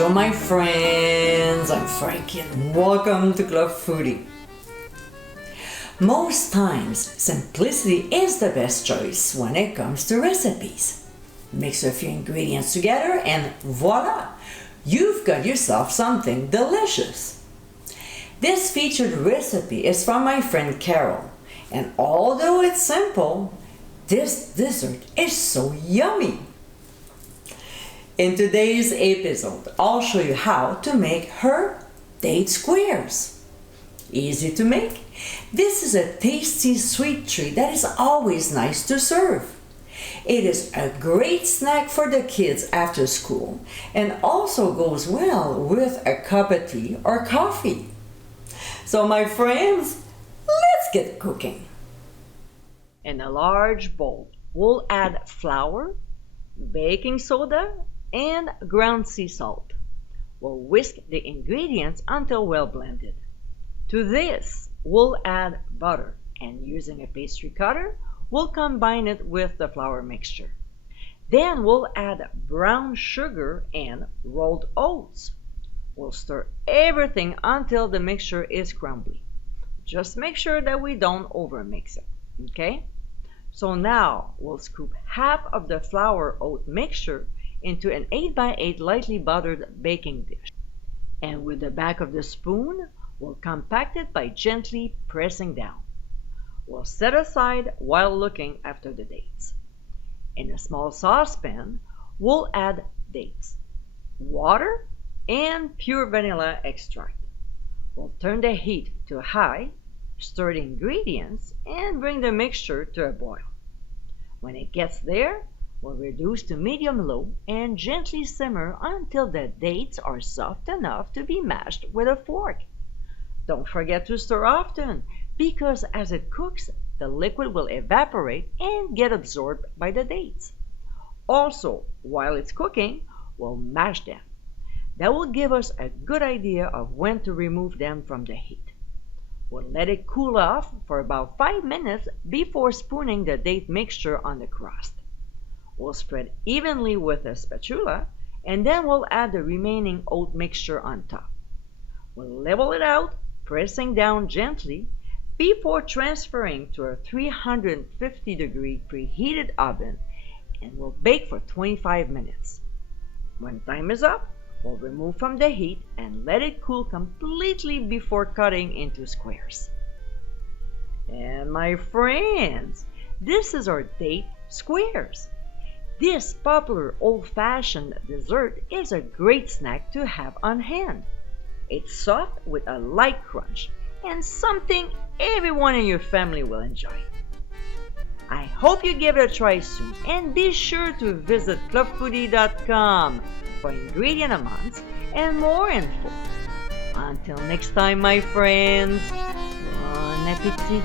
Bonjour my friends, I'm Frankie and welcome to Club Foodie. Most times, simplicity is the best choice when it comes to recipes. Mix a few ingredients together and voila, you've got yourself something delicious. This featured recipe is from my friend Carol, and although it's simple, this dessert is so yummy. In today's episode, I'll show you how to make her date squares. Easy to make. This is a tasty sweet treat that is always nice to serve. It is a great snack for the kids after school and also goes well with a cup of tea or coffee. So my friends, let's get cooking. In a large bowl, we'll add flour, baking soda, and ground sea salt. We'll whisk the ingredients until well blended. To this, we'll add butter, and using a pastry cutter, we'll combine it with the flour mixture. Then we'll add brown sugar and rolled oats. We'll stir everything until the mixture is crumbly. Just make sure that we don't overmix it, okay? So now we'll scoop half of the flour oat mixture into an 8x8 lightly buttered baking dish. And with the back of the spoon, we'll compact it by gently pressing down. We'll set aside while looking after the dates. In a small saucepan, we'll add dates, water, and pure vanilla extract. We'll turn the heat to high, stir the ingredients, and bring the mixture to a boil. When it gets there, we'll reduce to medium-low and gently simmer until the dates are soft enough to be mashed with a fork. Don't forget to stir often, because as it cooks, the liquid will evaporate and get absorbed by the dates. Also, while it's cooking, we'll mash them. That will give us a good idea of when to remove them from the heat. We'll let it cool off for about 5 minutes before spooning the date mixture on the crust. We'll spread evenly with a spatula, and then we'll add the remaining oat mixture on top. We'll level it out, pressing down gently, before transferring to a 350-degree preheated oven, and we'll bake for 25 minutes. When time is up, we'll remove from the heat and let it cool completely before cutting into squares. And my friends, this is our date squares. This popular old-fashioned dessert is a great snack to have on hand. It's soft with a light crunch and something everyone in your family will enjoy. I hope you give it a try soon, and be sure to visit clubfoodie.com for ingredient amounts and more info. Until next time, my friends, bon appétit!